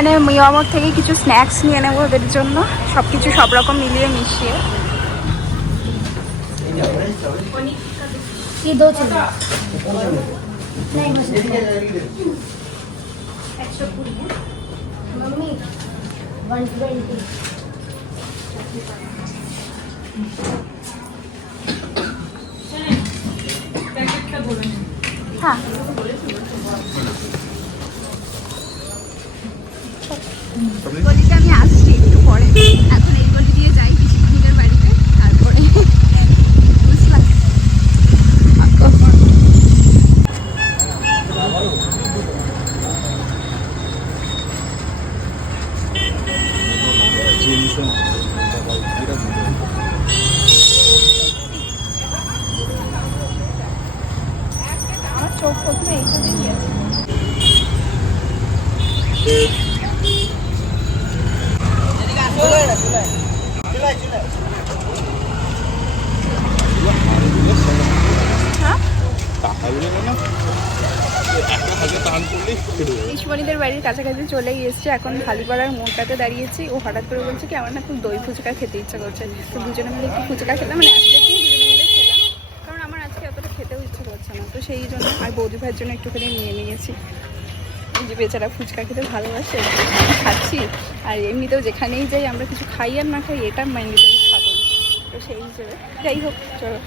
এখানে মিয়ামর থেকে কিছু স্ন্যাক্স নিয়ে নেবো ওদের জন্য, সব কিছু সব রকম মিলিয়ে মিশিয়ে। হ্যাঁ গলিতে আমি আসছি একটু পরে, এখন এই গলি দিয়ে যাই পিসিমণিদের বাড়িতে, তারপরে বুঝলাম। আমার চোখ প্রথমে এইখানে গিয়েছে। পিসিমণিদের বাড়ির কাছাকাছি চলে গিয়েছে, এখন খালিপাড়ার মোড়টাতে দাঁড়িয়েছি। ও হঠাৎ করে বলছে কি আমার না খুব দই ফুচকা খেতে ইচ্ছা করছে, তো দুজনে মিলে একটু ফুচকা খেলাম, মানে আসলে কি দুজনে মিলে খেলাম, কারণ আমার আজকে অতটা খেতেও ইচ্ছে করছে না, তো সেই জন্য। আর বৌদি ভাইয়ের জন্য একটুখানি নিয়ে নিয়েছি, যে বেচারা ফুচকা খেতে ভালোবাসে, খাচ্ছি। আর এমনিতেও যেখানেই যাই আমরা কিছু খাই আর না খাই, এটা মাইন্ডে আমি খাবো, তো সেই হিসেবে যাই হোক চলো।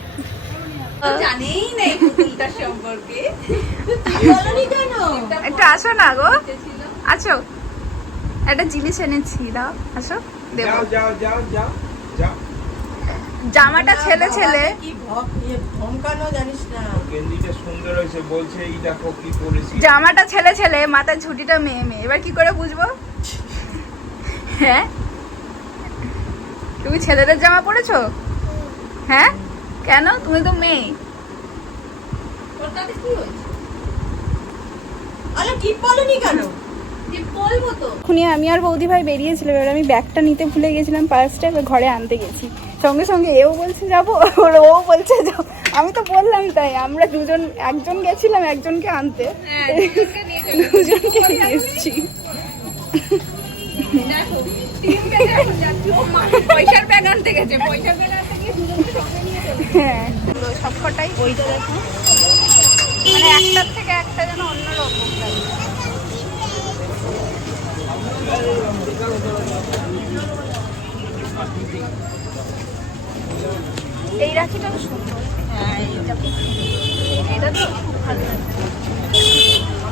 জানেই না এই পুতুলটার সম্পর্কে। একটু আসো না গো, আছো, একটা জিনিস এনেছি, দাও আসো দেবো। জামাটা ছেলে ছেলে, ধমকানো জানিস না। গেঞ্জিটা সুন্দর হয়েছে, বলছে এই দেখো কি পরেছি। জামাটা ছেলে ছেলে, মাথার ঝুঁটিটা মেয়ে মেয়ে, এবার কি করে বুঝবো? হ্যাঁ তুমি ছেলেদের জামা পরেছো? হ্যাঁ কেন, তুমি তো মেয়ে। তোর তাতে কি হয়েছে? আরে টিপ বলনি কেন? টিপ বলবো তো। এখনই আমি আর বৌদি ভাই বেরিয়েছিলাম, এবার আমি ব্যাগটা নিতে ভুলে গেছিলাম পার্সটা, এবার ঘরে আনতে গেছি। সঙ্গে সঙ্গে এও বলছে যাবো, ও বলছে যাও, আমি তো বললাম তাই। আমরা দুজন, একজন গেছিলাম একজনকে আনতে, দুজনকে নিয়ে এসছি। পয়সার ব্যাগ আনতে গেছে, পয়সার ব্যাগ আনতে গিয়ে দুজনকে সঙ্গে নিয়ে যাবে। হ্যাঁ সবকটাই ওইটা দেখো, মানে একটার থেকে একটা যেন অন্যরকম লাগে। এই রাখিটাও সুন্দর। হ্যাঁ এটা খুব এটা তো খুব ভালো লাগছে।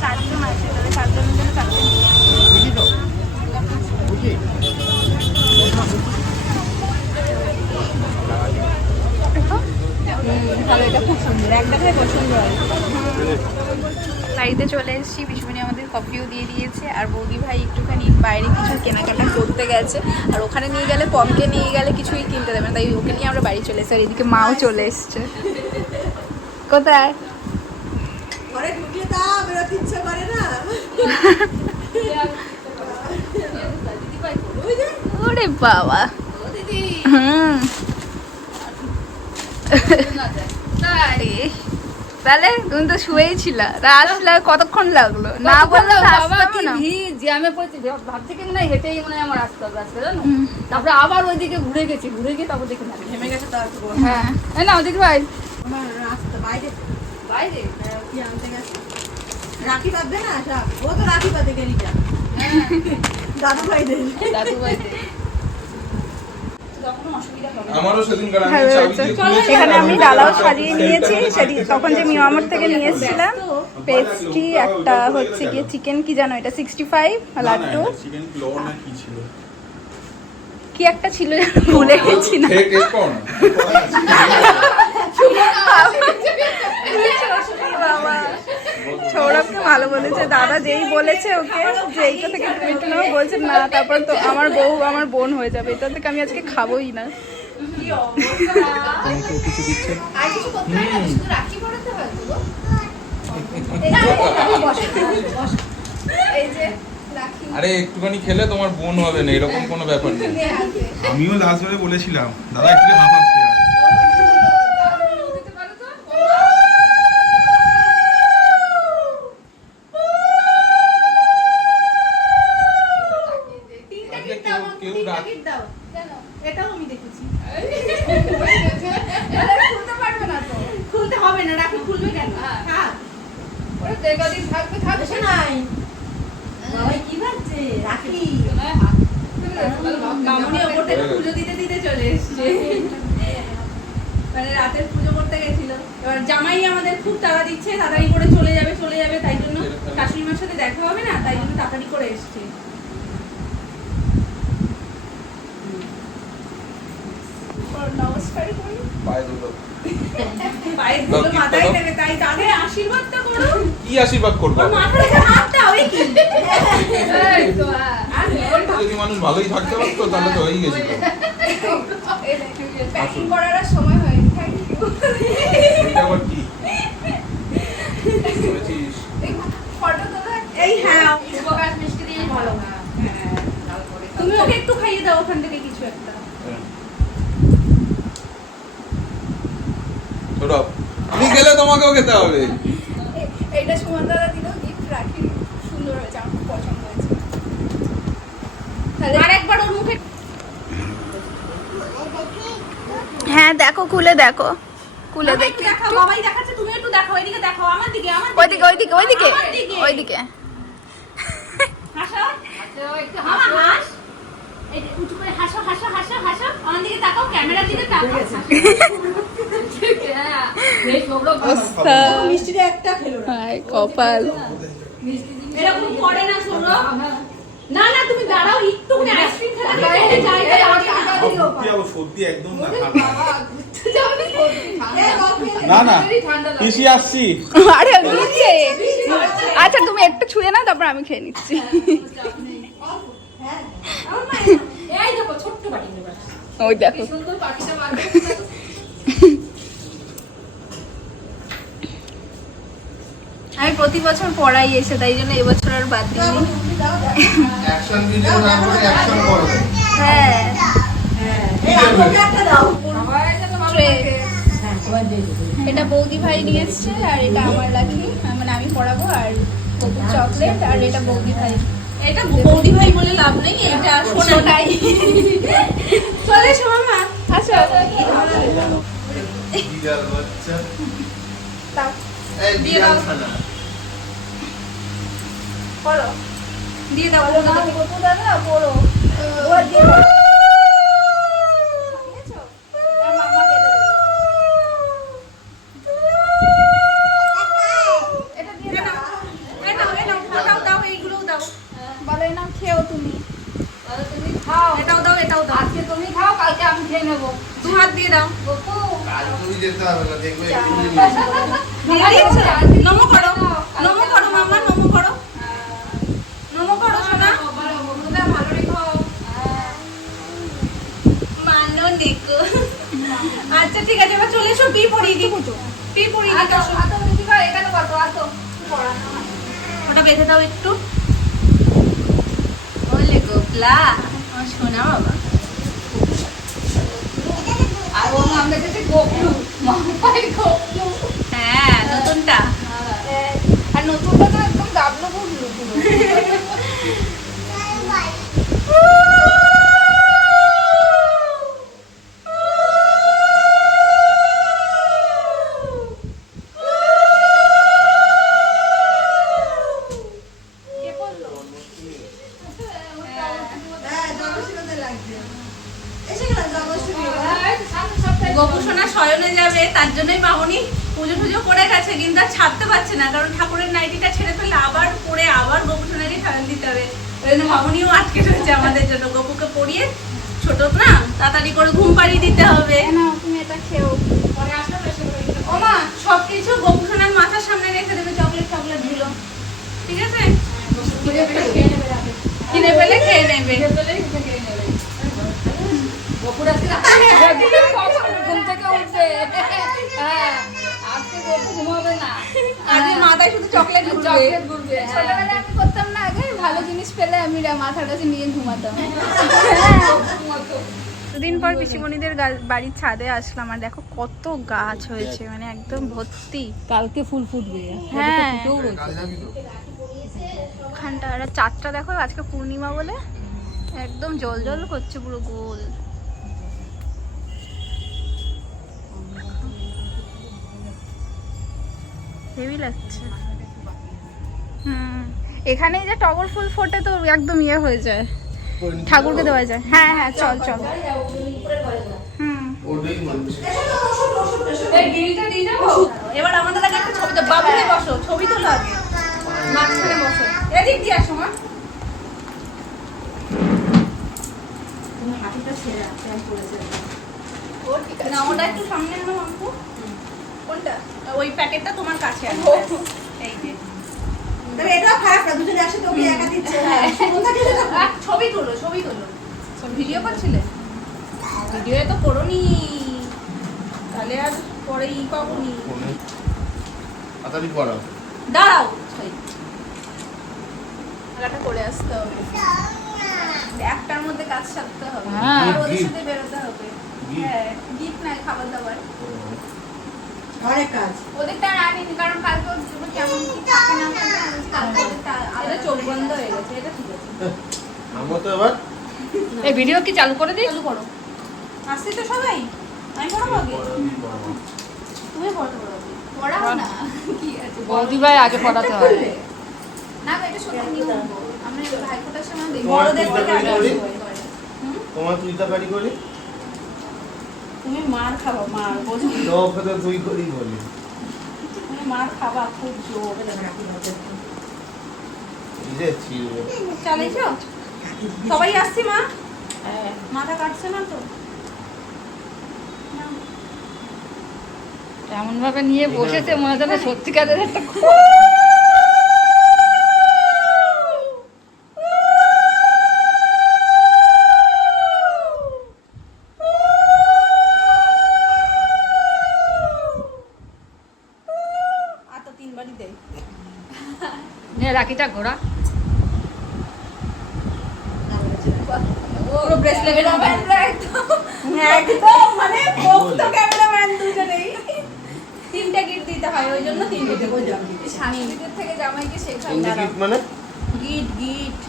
চারজন আছে, তাহলে চারজনের জন্য চারটে নিয়ে ভালো, এটা খুব সুন্দর, এক দেখায় পছন্দ হয়। বাড়িতে চলে এসেছি, পিসিমণি আমাদের কফিও দিয়ে দিয়েছে, আর বৌদি ভাই একটুখানি বাইরে কিছু কেনাকাটা করতে গেছে, আর ওখানে নিয়ে গেলে পমকে নিয়ে গেলে কিছুই কিনতে দেবে না, তাই ওকে নিয়ে আমরা বাড়ি চলে এসেছি। আর এদিকে মাও চলে এসছে। কোথায়? ঘরে ঢুকলে তা বেরোতে ইচ্ছা করে না। ওরে বাবা, দিদি হুম তাহলে তুমি তো শুয়েই ছিলা, আসলে কতক্ষণ লাগলো? না বললে আসতাম না। জ্যামে পড়েছি, ভাবছি কি না হেঁটেই মনে হয় আমার আসতে হবে আজকে, জানো। তারপরে আবার ওইদিকে ঘুরে গেছি, ঘুরে গিয়ে তারপর দেখি না থেমে গেছে। তারপর হ্যাঁ এই নাও দিদি ভাই। আমার রাস্তা বাইরে বাইরে কি আনতে গেছে, রাখি পাবে না সব, ও তো রাখি পাতে গেলি যা। দাদু ভাই দে, দাদু ভাই দে, তখন অসুবিধা হবে। আমারও সেদিনকার আমি হ্যাঁ, চাবি হয়েছে। দিয়ে খুলেছি, এখানে আমি আমি ডালাও বললাম, সাজিয়ে নিয়েছি, সেদিন তখন যে মিয়ামর থেকে নিয়ে এসেছিলাম। পেস্ট্রি একটা হচ্ছে গিয়ে চিকেন, কি জানো এটা 65 লাড্ডু, চিকেন ক্লো না কি ছিল, কি একটা ছিল ভুলে গেছি না। কেক কোন বাবা সৌরভকে ভালো বলেছে, দাদা যেই বলেছে ওকে যে এইটা থেকে তুমি একটু নাও, বলছে না, তারপর তো আমার বউ আমার বোন হয়ে যাবে, এটা থেকে আমি আজকে খাবোই না। কিছু দিচ্ছে আর কিছু করতে হয় না, শুধু রাখি পড়াতে হয় তো। এই যে রাখি আরে একটুখানি খেলে তোমার বোন হবে না, এরকম কোনো ব্যাপার নেই। আমিও লাস্ট বারে বলেছিলাম দাদা একটু হাফাচ্ছে। এসে নাই বাবাই কি ভাবছে রাখি মামুনি ওপর থেকে পুজো দিতে দিতে চলে এসছে মানে রাতের পুজো করতে গেছিল। এবার জামাই আমাদের খুব তাড়া দিচ্ছে, তাড়াতাড়ি করে চলে যাবে, তাই জন্য শাশুড়ি মার সাথে দেখা হবে না, তাই জন্য তাড়াতাড়ি করে এসছে। নমস্কার করি। পায়ে ধুলো। পায়ের ধুলো মাথায় দেবে, তাই তাদের আশীর্বাদটা করো। কি আশীর্বাদ করবো? ওর মাথায় রেখে হাত দাও, এই কি? যদি মানুষ ভালোই থাকতে পারতো তাহলে তো হয়েই গেছিল। প্যাকিং করার আর সময় হয়নি। Thank you. এটা আবার কি? করেছিস? ফটো তোলা। এই হ্যাঁ উপকার মিষ্টি দিয়ে ভালো না। তুমি ওকে একটু খাইয়ে দাও ওখান থেকে কিছু একটা। ছোট তুমি গেলে তোমাকেও খেতে হবে। এইটা সুমন দাদা দিল গিফট, রাখি সুন্দর হয়েছে, আমার খুব পছন্দ হয়েছে। আর একবার ওর মুখে হ্যাঁ দেখো, খুলে দেখো, খুলে বাবা দেখো। একটু দেখাও, বাবাই দেখাচ্ছে, তুমি একটু দেখাও, এদিকে দেখাও, আমার দিকে, আমার ওইদিকে ওইদিকে ওইদিকে আমার দিকে। ওইদিকে। হাসো মামা হাস, এই যে উঁচু করে হাসো হাসো হাসো হাসো, আমার দিকে তাকাও, ক্যামেরার দিকে তাকাও। মিষ্টিটা একটা খেলো না, হাই কপাল। এরকম করে না শোনো। না না তুমি দাঁড়াও, একটু আইসক্রিম খেতে যাই সত্যি একদম না না পিসি আসছি। আরে নিচে। আচ্ছা তুমি একটু ছুঁয়ে নাও, তারপর আমি খেয়ে নিচ্ছি। এই দেখো ছোট্ট বাটি নেবা, ওই দেখো। সুন্দর বাটিটা মারবে। আমি প্রতি বছর পড়াই এসে, তাই জন্য এবছর আর বাদ দিইনি। অ্যাকশন ভিডিও না করে অ্যাকশন করো। হ্যাঁ এই আমাকে একটা দাও। ট্রে। এটা বৌদি ভাই নিয়ে এসছে, আর এটা আমার রাখি, মানে আমি পড়াবো, আর কপুর চকলেট, আর এটা বৌদি ভাই। এটা বৌদি ভাই বলে লাভ নেই, এটা সোনাটাই। চলে এসো মামা। আচ্ছা বিড়াল বাচ্চা। তাও এই বিড়াল ছানা। পড়ো, দিয়ে দাও। কপু দাদা পড়ো। ওর দিয়ে দাও। বুঝেছো? আর মাম্মা বেঁধে দেবে। এটা দিয়ে দাও। এই নাও, এই নাও, দাও দাও, এইগুলোও দাও। বলো এই নাও, খেও তুমি। এটাও দাও, এটাও দাও। আজকে তুমি খাও, কালকে আমি খেয়ে নেবো। দু হাত দিয়ে দাও। কাল তুমি যেতে হবে না, দেখবে একটু দিয়ে দিয়েছো? নমো করো, নমো করো মামা, নমো করো, নমো করো সোনা। ভালো রেখো। মানো নেকো। আচ্ছা ঠিক আছে, এবার চলে এসো, পি পড়িয়ে দিই, পি পড়িয়ে দিই। আসো। এখানে কত আসো ওটা বেঁধে দাও একটু। বলে গোপলা আমার সোনা বাবা। আর ও নাম দেখেছে গোপলু, মাম্পাই গোপলু। হ্যাঁ নতুনটা। আর নতুনটা তো একদম গাবলো গুবলু পুরো। কে বললো? গোপু সোনা শয়নে যাবে, তার জন্যই মামনি পুজো টুজো করে গেছে, কিন্তু আর ছাড়তে পারছে না, কারণ ঠাকুরের নাইটিটা ছেড়ে ফেললে আবার পরে আবার গোপু সোনাকে সারান দিতে হবে। ওই জন্য মামনিও আটকে রয়েছে আমাদের জন্য, গোপুকে পরিয়ে ছোট না তাড়াতাড়ি করে ঘুম পাড়িয়ে দিতে হবে। না তুমি এটা খেও। পরে আসলে বেশি করে ও মা সবকিছু গোপু সোনার মাথার সামনে রেখে দেবে, চকলেট চকলেট গুলো, ঠিক আছে? কিনে ফেলে খেয়ে নেবে। ঘুম থেকে উঠবে। হ্যাঁ, আজকে গপু ঘুমাবে না। আজকে মাথায় শুধু চকলেট ঘুরবে। চকলেট ঘুরবে। ছোটবেলায় আমি করতাম না, আগে ভালো জিনিস পেলে আমি মাথার কাছে নিয়ে ঘুমাতাম। দুদিন পর পিসিমণিদের বাড়ির ছাদে আসলাম, আর দেখো কত গাছ হয়েছে, মানে একদম ভর্তি। কালকে ফুল ফুটবে। হ্যাঁ কাল যাবি তো? ওখানটা, আর চাঁদটা দেখো আজকে পূর্ণিমা বলে একদম জল জল করছে পুরো গোল। হেভি লাগছে। এখানেই যে টগর ফুল ফোটে তো একদম ইয়ে হয়ে যায়, ঠাকুরকে দেওয়া যায়। হ্যাঁ হ্যাঁ চল চল। হুম ওটাই মানুষ এই গ্রিলটা দিয়ে যাবো। এবার আমাদের আগে একটা ছবি তো বাবুরে বসো, ছবি তোলো আগে। মাঝখানে বসো, এদিক দিয়ে আসো মা। তুমি হাঁটুটা ছেড়ে রাখতে আমি পড়েছে। ও ঠিক আছে, না ওটা একটু সামনে আনো অঙ্কু। কোনটা? ওই প্যাকেটটা তোমার কাছে আছে। এই যে তবে এটাও খারাপ না, দুজনে একসাথে ওকে একা দিচ্ছে। ছবি তোলো, ছবি তোলো। ভিডিও করছিলে? ভিডিও তো করোনি, তাহলে আর পরে ই পাবনি। তাড়াতাড়ি করাও। দাঁড়াও, টাকাটা করে আসতে হবে। একটার মধ্যে কাজ সারতে হবে, হ্যাঁ। আর ওদের সাথে বেরোতে হবে। হ্যাঁ, গিফট নাই, খাবার দাবার। অনেক কাজ। ওদেরটা আর আনিনি কারণ কালকে ওর জন্য কেমন কি থাকে না থাকে কালকে ওদেরটা এটা চোখ বন্ধ হয়ে গেছে, এটা ঠিক আছে। আমরা তো এবার এই ভিডিও কি চালু করে দিই? চালু করো। আসছি তো সবাই, আমি পড়াবো আগে। তুমি পড়াতে পড়াবো। পড়াও না কি আছে বৌদি ভাই আগে পড়াতে হয়। না এটা সত্যি নিয়ম আমরা ভাইফোঁটার সময় দেখি বড়দের থেকে আগে করি? সবাই করে। তোমার তুই তাড়াতাড়ি করি তুমি মার খাবা, মার বোঝো। তোকে তো তুই করি বলি। তুমি মার খাবা খুব জোর। এই যে ছিড়বে। চালিয়েছো? সবাই আসছি মা? মাথা কাটছে না তো? এমন ভাবে নিয়ে বসেছে মনে হচ্ছে না সত্যিকারের একটা আর তো তিনবারই দেয়। নিয়ে রাখিটা ঘোরা। পুরো ব্রেসলেটের একদম মানে ভক্ত ক্যামেরাম্যান দুজনেই। তিনটা গিফট দিতে হয়, ওই জন্য তিনটে দেবো। স্বামীদের থেকে জামাইকে শেখাই তিনটে গিফট মানে গিফট গিফট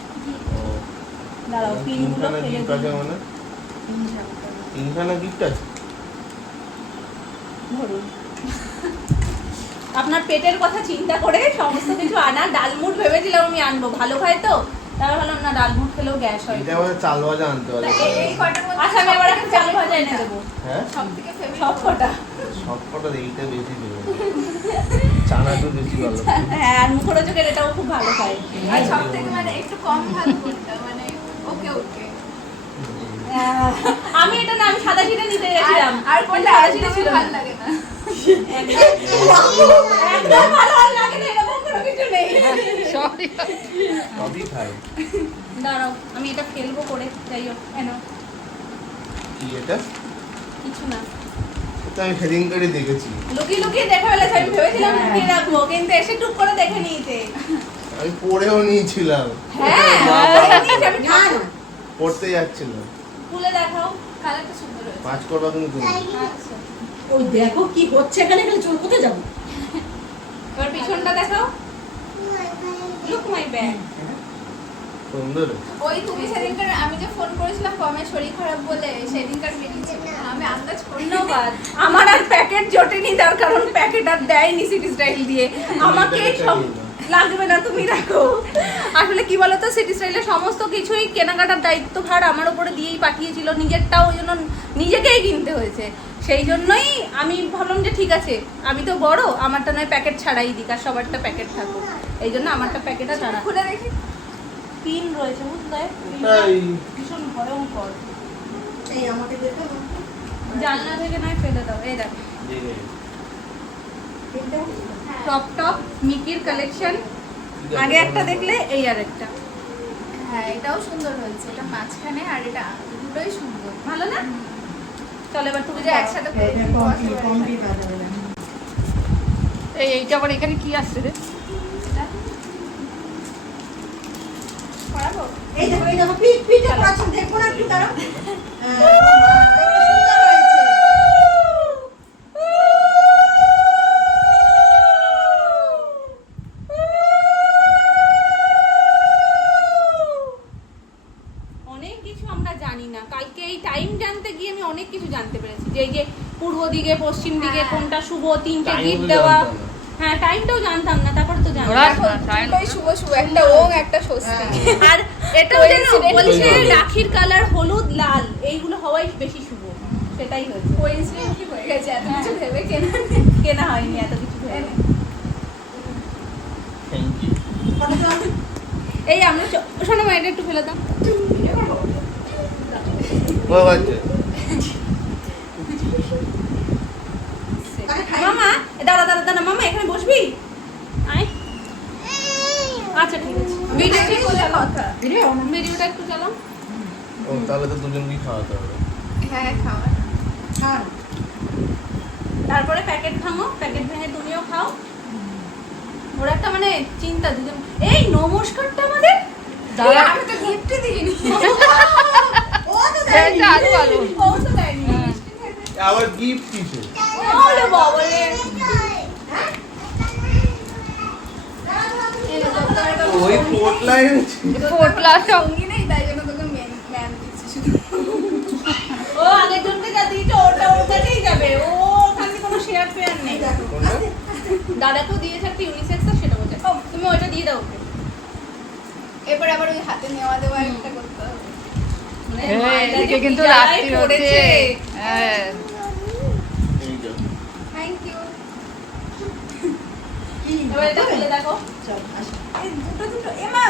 দাঁড়াও, পিনগুলো তিনখানা ফেলে গিফট আছে দিই। মানে তিনখানা গিফট আছে ধরুন। আপনার পেটের কথা চিন্তা করে সমস্ত কিছু আনা। ডালমুট ভেবেছিলাম আমি আনবো, ভালো খায় তো, তার ভাবলাম না ডালমুট খেলেও গ্যাস হয়। এটা আমাদের চাল ভাজা আনতে হবে এই কটার মধ্যে আচ্ছা আমি আবার একটা চাল ভাজা এনে দেবো। হ্যাঁ সবথেকে ফেভারিট সব কটা। সব কটা এইটা বেশি দেবে চানা তো বেশি ভালো হ্যাঁ, আর মুখরোচকের এটাও খুব ভালো খায়। আর সবথেকে মানে একটু কম ভালো কোনটা মানে ওকে ওকে আমি এটা না, আমি সাদা সিটা নিতে গেছিলাম। আর কোনটা সাদা আর সিটা ছিল ছিল ভালো না। লাগে না একদম ভালো আর লাগে না, এরকম কোনো কিছু নেই। সবই সবই খায় দাঁড়াও, আমি এটা ফেলবো করে, যাই হোক এনো কি এটা কিছু না। এটা আমি সেদিন করে দেখেছি লুকিয়ে লুকিয়ে দেখে ফেলেছে, আমি ভেবেছিলাম লুকিয়ে রাখবো, কিন্তু এসে টুক করে দেখে নিয়েছে। আমি পড়েও নিয়েছিলাম হ্যাঁ, নিয়েছে, আমি না না পড়তে যাচ্ছিলাম খুলে দেখাও। কালারটা সুন্দর হয়েছে পাঁচ করবা কিন্তু তুমি আচ্ছা, ওই দেখো কি হচ্ছে এখানে, এখানে চল কোথায় যাবো? এবার পিছনটা দেখাও। Look my bag. সুন্দর ওই তুমি সেদিনকার আমি যে ফোন করেছিলাম কমে শরীর খারাপ বলে সেদিনকার বেরিয়েছে আমি আন্দাজ করি ধন্যবাদ। আমার আর প্যাকেট জোটেনি, তার কারণ প্যাকেট আর দেয়নি সিটি স্টাইল দিয়ে। আমাকে সব লাগবে না, তুমি রাখো। আসলে কি বলতো, সিটি স্টাইলের সমস্ত কিছুই কেনাকাটার দায়িত্বভার আমার উপরে দিয়েই পাঠিয়েছিল, নিজেরটাও ওই জন্য নিজেকেই কিনতে হয়েছে। সেই জন্যই আমি ভাবলাম যে ঠিক আছে, আমি তো বড়, আমারটা নয় প্যাকেট ছাড়াই দিক, আর সবারটা প্যাকেট থাকুক। এই জন্য আমারটা প্যাকেট ছাড়া। খুলে দেখি পিন রয়েছে, বুঝলে? তাই ভীষণ ভয়ঙ্কর। এই আমাকে দেখো জানলা থেকে নয় ফেলে দাও। এই দেখো টপ টপ মিকির কালেকশন। আগে একটা দেখলে এই আর একটা হ্যাঁ এটাও সুন্দর হয়েছে এটা মাঝখানে আর এটা দুটোই সুন্দর ভালো না? চল এবার তুমি যে যে একসাথে করে এটা কম কি পাওয়া যাবে না। এইটা আবার এখানে কি আসছে রে? করাবো এই দেখো পিঠে পড়াচ্ছেন, দেখো না একটু দাঁড়াও। সুন্দর হয়েছে। অনেক কিছু আমরা জানি না। কালকে এই টাইম জানতে গিয়ে আমি অনেক কিছু জানতে পেরেছি, যে এই যে পূর্ব দিকে পশ্চিম দিকে কোনটা শুভ, তিনটে Time গিফট গুলো দেওয়া। জানতাম না। হ্যাঁ টাইমটাও জানতাম না, তারপর তো জানলাম। ঘোড়া দুটোই শুভ শুভ, একটা ওং একটা স্বস্তি। আর এটাও যেন বলছে রাখির কালার হলুদ লাল, এইগুলো হওয়াই বেশি শুভ, সেটাই হয়েছে। কোইন্সিডেন্টলি হয়ে গেছে, এত কিছু ভেবে কেনা হয়নি এত কিছু ভেবে। Thank you. এই আমরা শোনো মা, এটা একটু ফেলে দাও। ও বাচ্চা মামা দাঁড়া দাঁড়া দাঁড়া, মামা এখানে বসবি, আয়। আচ্ছা ঠিক আছে, ভিডিও ঠিক হলে কথা, ভিডিওটা একটু চালাও। ও তাহলে তো দুজনকেই খাওয়াতে হবে। হ্যাঁ খাওয়া। তারপরে প্যাকেট ভাঙো, প্যাকেট ভেঙে তুমিও খাও। ওর একটা মানে চিন্তা দুজন। এই নমস্কারটা আমাদের দাদা আমি তো গিফট দিইনি। ও তো দেয়। এটা আলু আলু ও তো দেয়নি। আবার গিফট কিসে? ওরে বাবা রে, ওই পোটলাই পোটলা সব সঙ্গী নেই, তাই জন্য তোকে ম্যাম দিচ্ছি শুধু। ও আগের জনকে যা দিয়েছে ওটা ওর কাছেই যাবে, ও ওখানে কোনো শেয়ার ফেয়ার নেই। দাদাকেও দিয়েছে একটা ইউনিসেক্স, সেটা বলছে। ও তুমি ওইটা দিয়ে দাও ওকে। এরপর আবার ওই হাতে নেওয়া দেওয়া একটা করতে হবে। হ্যাঁ, এদিকে কিন্তু জ্বালায় রাত্রি হচ্ছে। পড়েছে। হ্যাঁ এই যে থ্যাংক ইউ। এবার এটা খুলে দেখো। এই দুটো দুটো এমা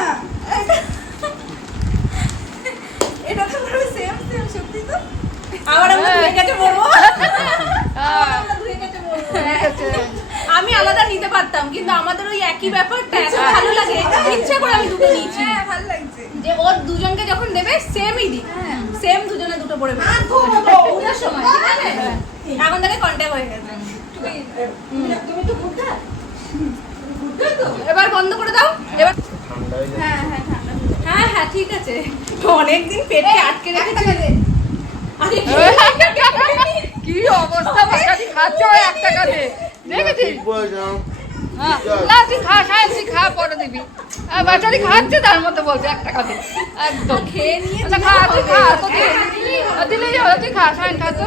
এটা তো পুরো সেম সেম সত্যি তো। আবার আমরা ধুয়ে গেছে বলবো, হ্যাঁ, আমরা ধুয়ে গেছে বলবো। ঠিক আছে। আমি আলাদা নিতে পারতাম, কিন্তু আমাদের ওই একই ব্যাপারটা এত ভালো লাগে, ইচ্ছে করে আমি দুটো নিয়েছি। হ্যাঁ ভালো লাগছে। যে ওর দুজনকে যখন দেবে সেমই দি, সেম দুজনে দুটো পড়ে আর তো বাবা পূজার সময়, ঠিক আছে? এখন থেকে কন্ট্যাক্ট হয়ে গেছে। তুমি তো বুঝতে এবার বন্ধ করে দাও। এবার ঠান্ডা হয়ে যাচ্ছে। হ্যাঁ হ্যাঁ ঠান্ডা। হ্যাঁ হ্যাঁ ঠিক আছে, অনেকদিন পেটে আটকে রেখেছে। আরে কি অবস্থা, বাচ্চাটি খাচ্ছে ওই 1 টাকাতে, দেখেছিস? দেখবো যাও। হ্যাঁ, না তুই খা, সাহেব তুই খা, পরে দিবি। আর বাচ্চাটি খাচ্ছে তার মধ্যে বলছে 1 টাকাতে, একদম। খেয়ে নিয়ে আচ্ছা, খা তুই খা, তো দিলেই হবে, তুই খা, সাহেব খা তো,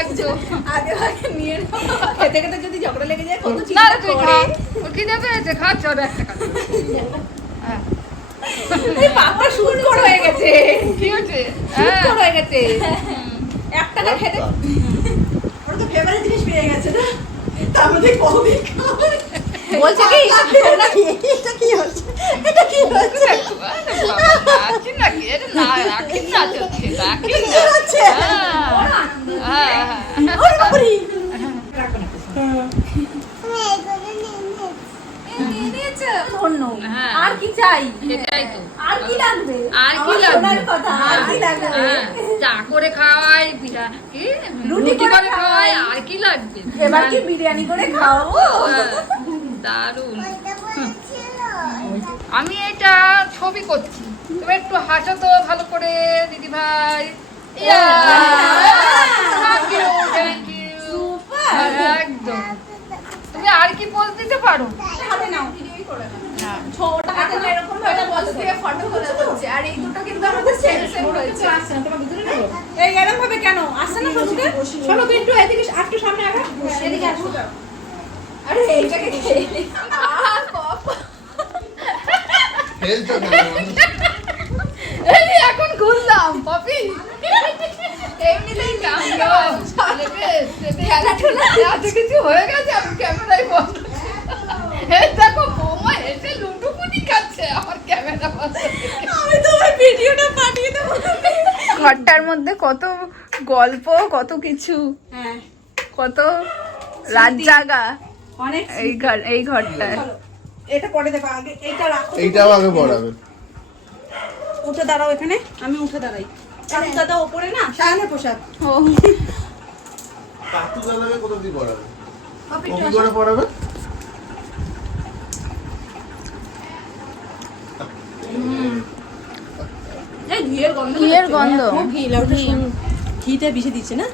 একদম। আগে আগে নিয়ে নাও। খেতে খেতে যদি ঝগড়া লেগে যায় কত না চিন্তা রে, তুই করে। খা, ওর কি দেবে, খাচ্ছে ওর 1 টাকাতে। হ্যাঁ, এই পাপা সুন্দর হয়ে গেছে, কি হচ্ছে? হ্যাঁ, সুন্দর হয়ে গেছে। 1 টাকা খেতে ওর তো ফেভারিট জিনিস পেয়ে গেছে না, তার মধ্যে কবে খাবে বলছে কি এটা কি হচ্ছে, এটা কি হচ্ছে, রাখি নাকি? এটা না, রাখি না চলছে, রাখি এটা কি না। হচ্ছে, হ্যাঁ, হ্যাঁ। ওরে বাবারে নিয়ে নিয়েছো? ধন্য। হ্যাঁ। আর কি চাই, সেটাই তো। আর কি লাগবে, আর কি আমার লাগবে? সোনার কথা, আর কি লাগবে? হ্যাঁ, চা করে খাওয়াই, কি রুটি করে খাওয়াই, আর কি লাগবে? এবার কি বিরিয়ানি করে খাওয়াবো? হ্যাঁ, দারুণ। আমি এটা ছবি করছি, তুমি একটু হাসো তো ভালো করে দিদি ভাই। Thank you, thank you. একদম। তুমি আর কি পোজ দিতে পারো? হাতে নাও, ভিডিওই করে নাও। না, ছোট হাতে না, এরকম ভাবে বলছে থেকে ফটো তোলা হচ্ছে, আর এই দুটো কিন্তু আমাদের সেম সেম হয়েছে। এই এরকম ভাবে কেন আসছে না শ্বশুরে? চলো তুই একটু এদিকে একটু সামনে আগা, এদিকে আসো। আরে এইটাকে খেয়ে নি। আহ কপ। হেলতে এই যে এখন ঘুরলাম পপি, এমনিতেই কাণ্ড। এত কিছু হয়ে গেছে, আমি ক্যামেরায় বন্ধ। এই দেখো বৌমা এসে লুটুপুটি খাচ্ছে, আমার ক্যামেরা বন্ধ। আমি তোমার ভিডিওটা পাঠিয়ে দেবো। ঘরটার মধ্যে কত গল্প, কত কিছু, হ্যাঁ, কত রাত জাগা অনেক এই ঘরটায়। এটা পরে দেবো, আগে এইটা রাখো। এইটাও আগে পড়াবে। উঠে দাঁড়াও এখানে, আমি উঠে দাঁড়াই। কাকু দাদা ওপরে না, সায়নের পোশাক ও কাকু দাদাকে কোথা দিয়ে পড়াবে? কপি ও কি করে পড়াবে? এই ঘিয়ের গন্ধ। ঘিয়ের গন্ধ। ঘি লাউটা ঘিটা বেশি দিচ্ছে না,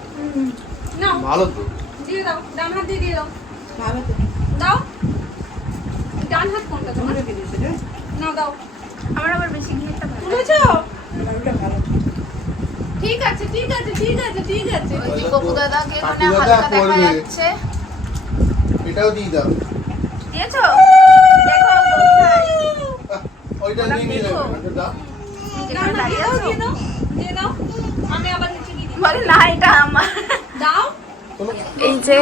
নাও, ভালো তো। দিয়ে দাও, ডান হাত দিয়ে দিয়ে দাও। ভালো তো দাও, ডান হাত কোনটা তোমার? রেখে দিয়েছে না, নাও দাও। আমার আবার বেশি ঘিয়েটা ভালো। বুঝেছো? লাউটা ভালো। ঠিক আছে ঠিক আছে ঠিক আছে ঠিক আছে। ওই যে গপু দাদাকে মানে কাকু দাদা হালকা দেখা পড়বে। যাচ্ছে। এটাও দিয়ে দাও। দিয়েছো? দেখো কোথায়? ওইটা নিয়ে নিয়ে দেখো। যাবে, ওটা দাও। যেখানে দাঁড়িয়ে আছো? দিয়ে দাও আমি আবার নিচে গিয়ে দিই। বলে না এটা আমার। দাও এই যে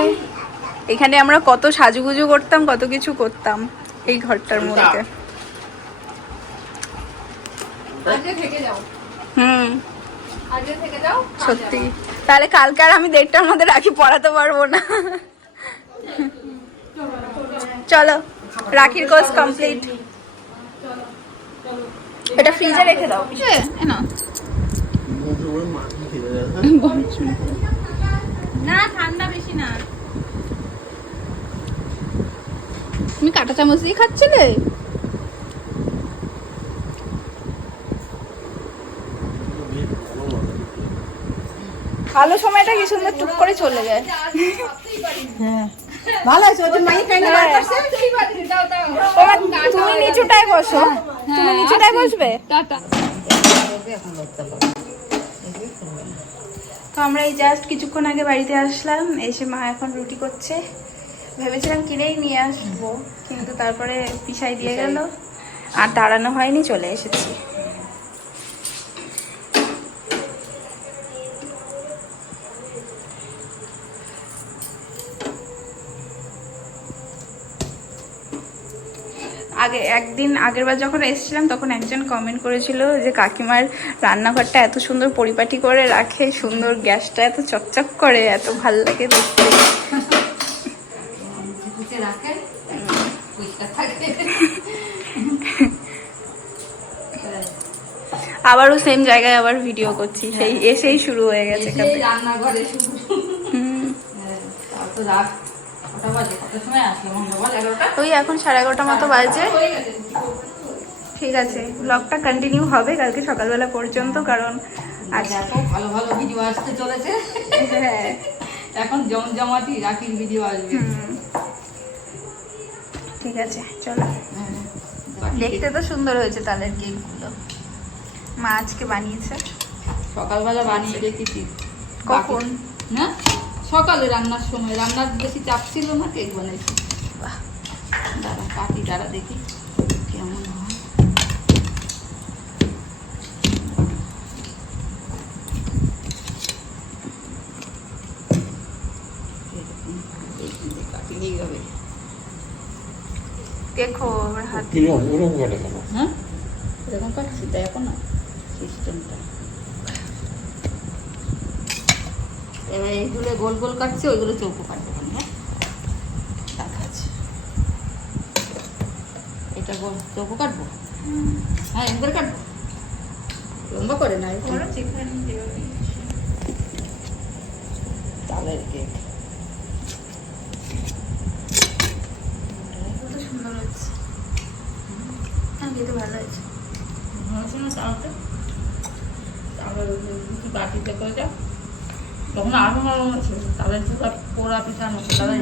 এখানে আমরা কত সাজুগুজু করতাম, কত কিছু করতাম এই ঘরটার মধ্যে। আজকে থেকে যাও, হুম, আজকে থেকে যাও। সত্যি। তাহলে কালকে আর আমি 1:30টার মধ্যে রাখি পড়াতে পারবো না। চলো, রাখির কোর্স কমপ্লিট। এটা ফ্রিজে রেখে দাও। না না ঠান্ডা বেশি না। তুমি কাঁটা চামচ দিয়ে খাচ্ছিলে? ভালো সময়টা কি সুন্দর টুক করে চলে যায়। ভালো আছে ওই যে মাই কাইন্ড বার করছে। তুমি নিচুটায় বসো, তুমি নিচুটায় বসবে। টাটা। তো আমরা এই জাস্ট কিছুক্ষণ আগে বাড়িতে আসলাম, এসে মা এখন রুটি করছে। ভেবেছিলাম কিনেই নিয়ে আসবো, কিন্তু তারপরে পিসাই দিয়ে গেল, আর দাঁড়ানো হয়নি, চলে এসেছি। আগের বার যখন এসেছিলাম তখন একজন কমেন্ট করেছিল যে কাকিমার রান্নাঘরটা এত সুন্দর পরিপাটি করে রাখে, সুন্দর, গ্যাসটা এত চকচক করে, এত ভাল লাগে দেখতে। আবারও সেম জায়গায় আবার ভিডিও করছি, সেই এসেই শুরু হয়ে গেছে এখানে। রান্নাঘরে শুধু তো রাত কটা বাজে, কটার সময় আসলাম আমরা বল? 11টা ওই এখন 11:30 মতো বাজে। হয়ে গেছে। ঠিক আছে, ব্লগটা কন্টিনিউ হবে কালকে সকালবেলা পর্যন্ত, কারণ আজ দেখো ভালো ভালো ভিডিও আসতে চলেছে। হ্যাঁ, এখন জমজমাটি রাখির ভিডিও আসবে। ঠিক আছে চলো। দেখতে তো সুন্দর হয়েছে তালের কেকগুলো, মা আজকে বানিয়েছে। সকালবেলা বানিয়ে রেখেছি। কখন? না সকালে রান্নার সময়, রান্নার বেশি চাপ ছিল না, কেক বানাইছি। দাঁড়া কাটি, দাঁড়া দেখি কেমন হয়। কাটলেই হবে। দেখো আমার হাত। হ্যাঁ এরকম কাটছি, দেখো না সিস্টেমটা। এবার এইগুলো গোল গোল কাটছে, ওইগুলো চৌকো কাটবো। হ্যাঁ দেখা আছে, এটা গোল চৌকো কাটবো। হ্যাঁ এম করে কাটবো, লম্বা করে না। তালের কেক কত সুন্দর হয়েছে, খেতে ভালো হয়েছে। বাটিতে করে যাও, তখন আরো নরম আছে। তাদের পোড়া পিঠা নষ্ট, তাদের